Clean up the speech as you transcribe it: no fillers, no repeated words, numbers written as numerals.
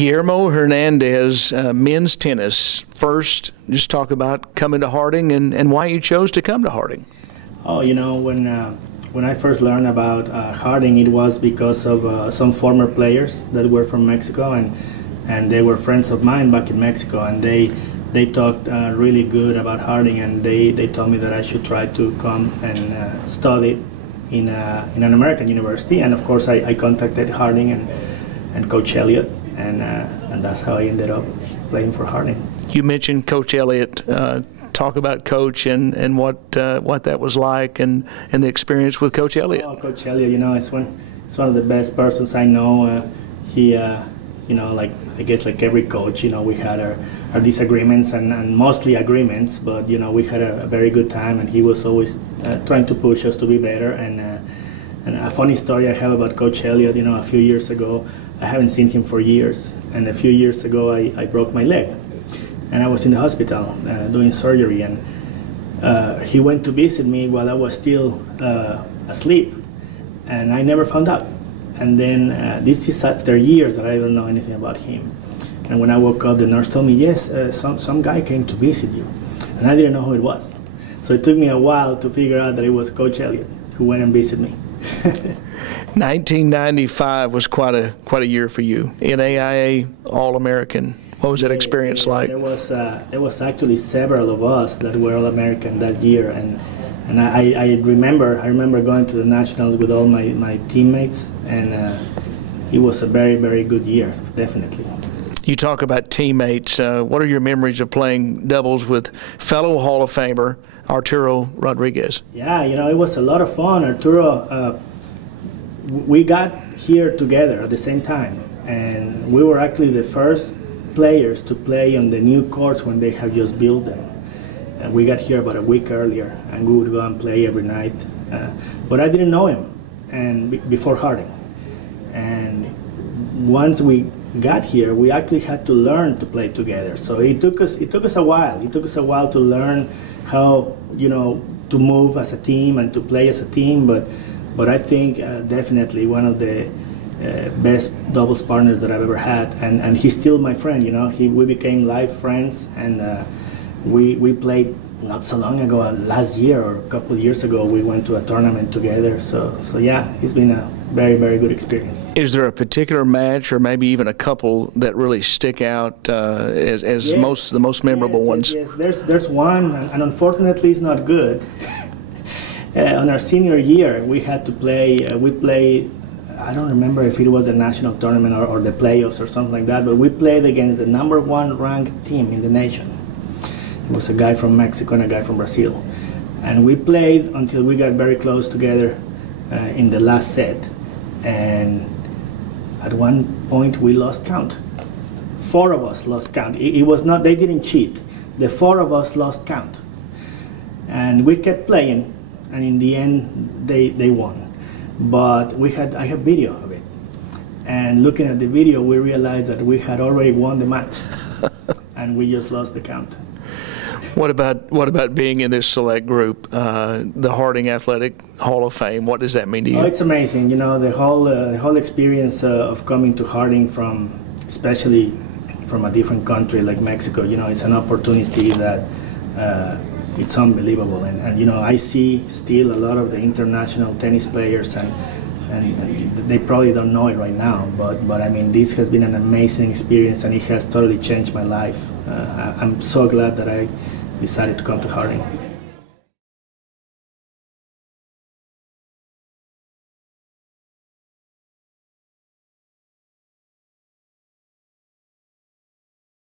Guillermo Hernandez, men's tennis. First, just talk about coming to Harding and why you chose to come to Harding. Oh, when I first learned about Harding, it was because of some former players that were from Mexico, and they were friends of mine back in Mexico, and they talked really good about Harding, and they told me that I should try to come and study in an American university. And of course, I contacted Harding and Coach Elliott, and that's how I ended up playing for Harding. You mentioned Coach Elliott. Talk about Coach and what that was like, and the experience with Coach Elliott. Oh, Coach Elliott, it's one of the best persons I know. He, like I guess like every coach, we had our disagreements and mostly agreements, but we had a very good time, and he was always trying to push us to be better. And a funny story I have about Coach Elliott, a few years ago, I haven't seen him for years, and a few years ago I broke my leg. And I was in the hospital doing surgery, and he went to visit me while I was still asleep, and I never found out. And then this is after years that I don't know anything about him. And when I woke up, the nurse told me, yes, some guy came to visit you, and I didn't know who it was. So it took me a while to figure out that it was Coach Elliott who went and visited me. 1995 was quite a year for you. NAIA All-American. What was that experience like? There was actually several of us that were All-American that year, and I remember going to the nationals with all my teammates, and it was a very, very good year, definitely. You talk about teammates. What are your memories of playing doubles with fellow Hall of Famer Arturo Rodriguez? Yeah, it was a lot of fun. Arturo, we got here together at the same time, and we were actually the first players to play on the new courts when they have just built them. And we got here about a week earlier, and we would go and play every night. But I didn't know him before Harding. And once we got here, we actually had to learn to play together. So it took us a while. It took us a while to learn how to move as a team and to play as a team. But I think definitely one of the best doubles partners that I've ever had, and he's still my friend. We became life friends, and we played not so long ago. Last year or a couple of years ago, we went to a tournament together. So yeah, it's been a very, very good experience. Is there a particular match, or maybe even a couple, that really stick out as the most memorable ones? Yes, there's one, and unfortunately, it's not good. On our senior year, we had to play. We played. I don't remember if it was a national tournament or the playoffs or something like that, but we played against the #1 ranked team in the nation. It was a guy from Mexico and a guy from Brazil. And we played until we got very close together in the last set. And at one point we lost count. 4 of us lost count. It was not, they didn't cheat. The 4 of us lost count. And we kept playing, and in the end they won. But I have video of it, and looking at the video, we realized that we had already won the match, and we just lost the count. What about being in this select group, the Harding Athletic Hall of Fame? What does that mean to you? Oh, it's amazing. The whole experience of coming to Harding especially from a different country like Mexico. It's an opportunity that. It's unbelievable, and I see still a lot of the international tennis players, and they probably don't know it right now, but I mean, this has been an amazing experience, and it has totally changed my life. I'm so glad that I decided to come to Harding.